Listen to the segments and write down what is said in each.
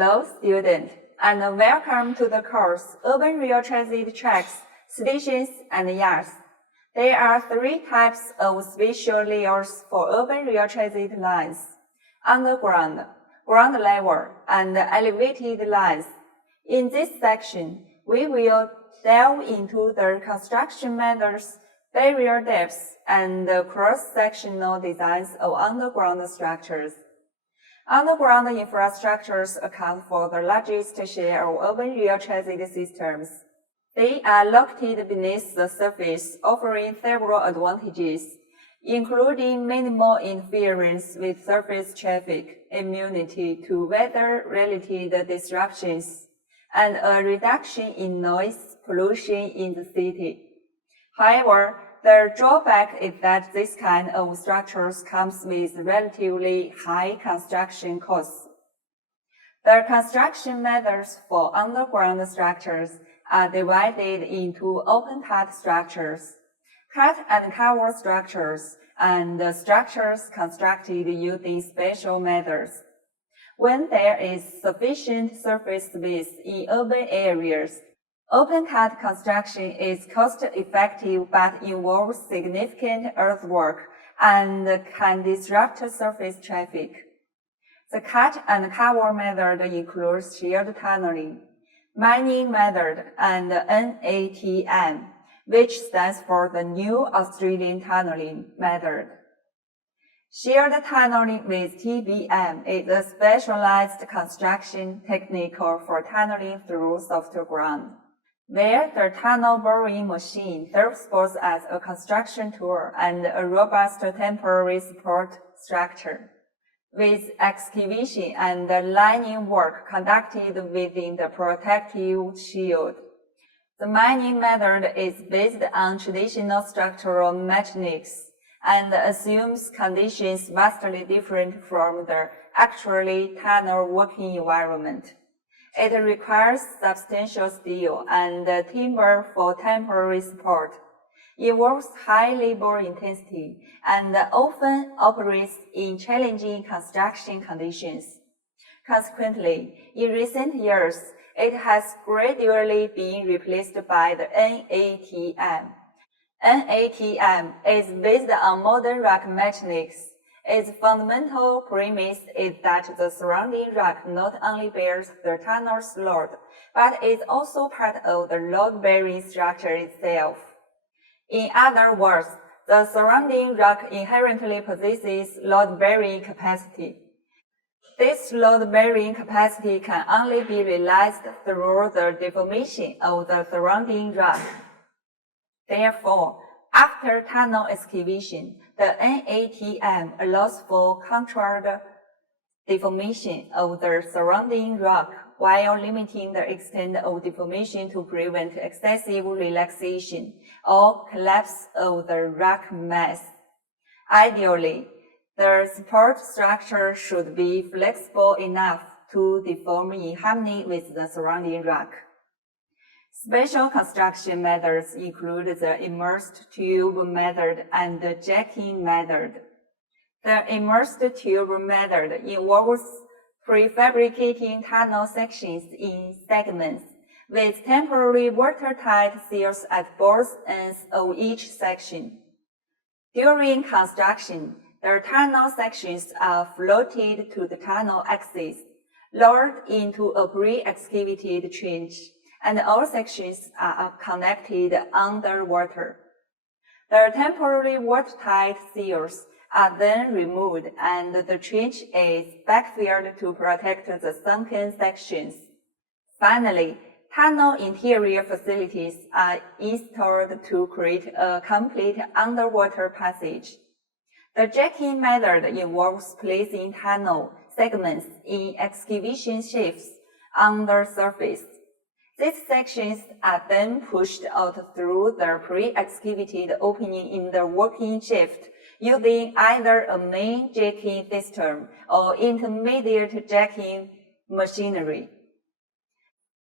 Hello, student, and welcome to the course Urban Rail Transit Tracks, Stations, and Yards. There are three types of spatial layers for urban rail transit lines: underground, ground level, and elevated lines. In this section, we will delve into the construction methods, barrier depths, and cross-sectional designs of underground structures. Underground infrastructures account for the largest share of urban rail transit systems. They are located beneath the surface, offering several advantages, including minimal interference with surface traffic, immunity to weather-related disruptions, and a reduction in noise pollution in the city. However, the drawback is that this kind of structures comes with relatively high construction costs. The construction methods for underground structures are divided into open-cut structures, cut and cover structures, and structures constructed using special methods. When there is sufficient surface space in urban areas, open-cut construction is cost-effective but involves significant earthwork and can disrupt surface traffic. The cut and cover method includes shared tunneling, mining method, and NATM, which stands for the New Australian Tunneling Method. Shared tunneling with TBM is a specialized construction technique for tunneling through soft ground, where the tunnel boring machine serves both as a construction tool and a robust temporary support structure, with excavation and lining work conducted within the protective shield. The mining method is based on traditional structural mechanics and assumes conditions vastly different from the actually tunnel working environment. It requires substantial steel and timber for temporary support, involves high labor intensity, and often operates in challenging construction conditions. Consequently, in recent years, it has gradually been replaced by the NATM. NATM is based on modern rock mechanics. Its fundamental premise is that the surrounding rock not only bears the tunnel's load, but is also part of the load-bearing structure itself. In other words, the surrounding rock inherently possesses load-bearing capacity. This load-bearing capacity can only be realized through the deformation of the surrounding rock. Therefore, after tunnel excavation, the NATM allows for controlled deformation of the surrounding rock while limiting the extent of deformation to prevent excessive relaxation or collapse of the rock mass. Ideally, the support structure should be flexible enough to deform in harmony with the surrounding rock. Special construction methods include the immersed tube method and the jacking method. The immersed tube method involves prefabricating tunnel sections in segments with temporary watertight seals at both ends of each section. During construction, the tunnel sections are floated to the tunnel axis, lowered into a pre-excavated trench, and all sections are connected underwater. The temporary watertight seals are then removed and the trench is backfilled to protect the sunken sections. Finally, tunnel interior facilities are installed to create a complete underwater passage. The jacking method involves placing tunnel segments in excavation shafts on the surface. These sections are then pushed out through the pre-excavated opening in the working shaft using either a main jacking system or intermediate jacking machinery.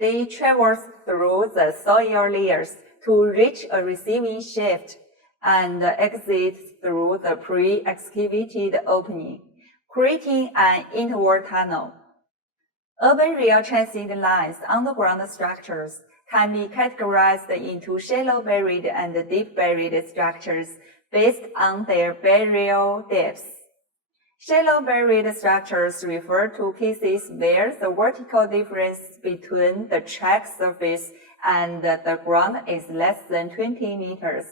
They traverse through the soil layers to reach a receiving shaft and exit through the pre-excavated opening, creating an interwall tunnel. Urban rail transit lines underground structures can be categorized into shallow buried and deep buried structures based on their burial depths. Shallow buried structures refer to cases where the vertical difference between the track surface and the ground is less than 20 meters.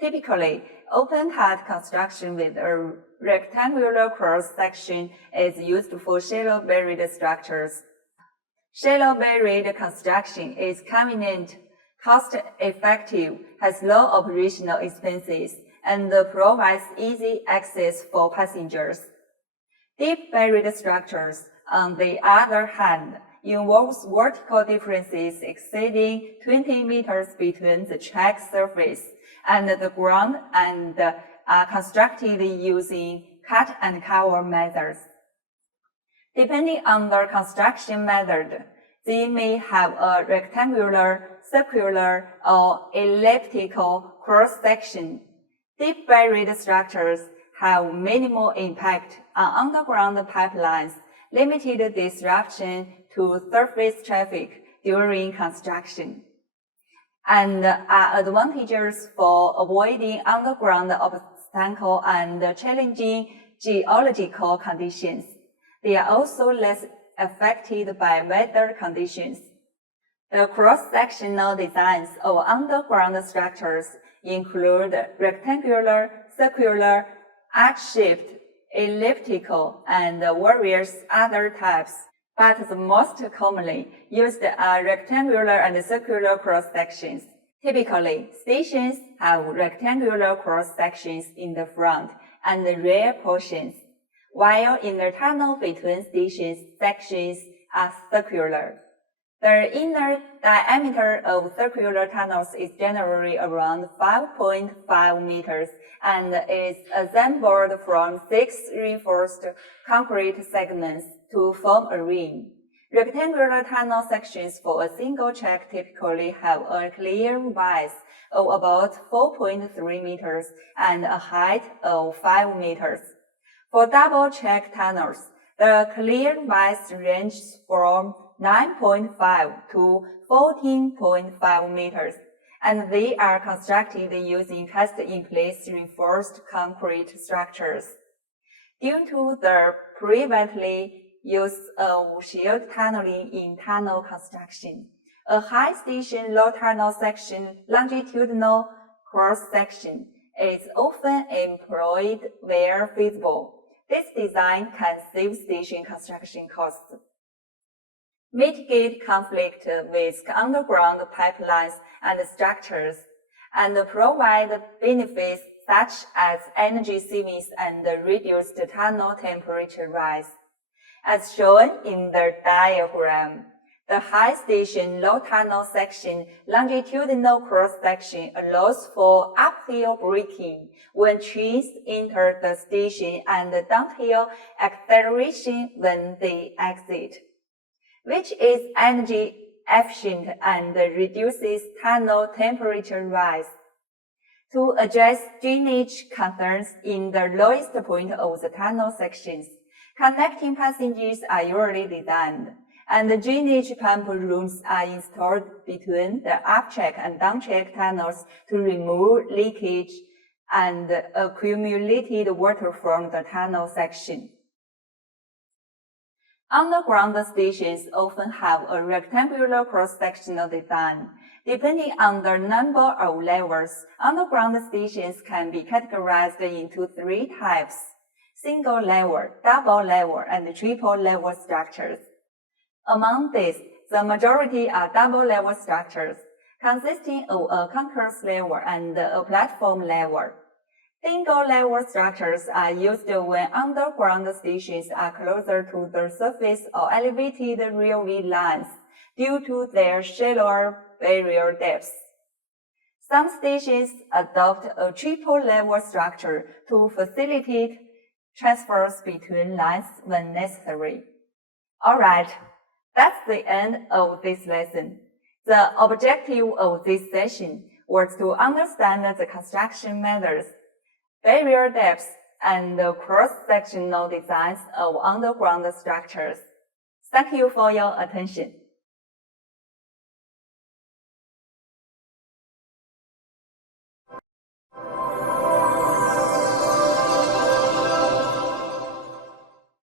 Typically, open-cut construction with a rectangular cross-section is used for shallow buried structures. Shallow buried construction is convenient, cost-effective, has low operational expenses, and provides easy access for passengers. Deep buried structures, on the other hand, involves vertical differences exceeding 20 meters between the track surface and the ground and are constructed using cut and cover methods. Depending on their construction method, they may have a rectangular, circular, or elliptical cross-section. Deep buried structures have minimal impact on underground pipelines, limited disruption to surface traffic during construction, and are advantageous for avoiding underground obstacles and challenging geological conditions. They are also less affected by weather conditions. The cross-sectional designs of underground structures include rectangular, circular, arch-shaped, elliptical, and various other types, but the most commonly used are rectangular and circular cross-sections. Typically, stations have rectangular cross-sections in the front and rear portions, while in the tunnel between stations, sections are circular. The inner diameter of circular tunnels is generally around 5.5 meters and is assembled from 6 reinforced concrete segments to form a ring. Rectangular tunnel sections for a single track typically have a clear width of about 4.3 meters and a height of 5 meters. For double track tunnels, the clear width ranges from 9.5 to 14.5 meters, and they are constructed using cast-in-place reinforced concrete structures. Due to the prevalent use of shield tunneling in tunnel construction, a high station low tunnel section longitudinal cross-section is often employed where feasible. This design can save station construction costs, mitigate conflict with underground pipelines and structures, and provide benefits such as energy savings and reduced tunnel temperature rise. As shown in the diagram, the high station low tunnel section longitudinal cross-section allows for uphill braking when trains enter the station and downhill acceleration when they exit, which is energy efficient and reduces tunnel temperature rise. To address drainage concerns in the lowest point of the tunnel sections, connecting passages are usually designed, and the drainage pump rooms are installed between the up-track and down-track tunnels to remove leakage and accumulated water from the tunnel section. Underground stations often have a rectangular cross-sectional design. Depending on the number of levels, underground stations can be categorized into 3 types: single level, double level, and triple level structures. Among these, the majority are double level structures, consisting of a concourse level and a platform level. Single-level structures are used when underground stations are closer to the surface or elevated railway lines due to their shallower burial depths. Some stations adopt a triple-level structure to facilitate transfers between lines when necessary. Alright, that's the end of this lesson. The objective of this session was to understand the construction methods, burial depths, and cross-sectional designs of underground structures. Thank you for your attention.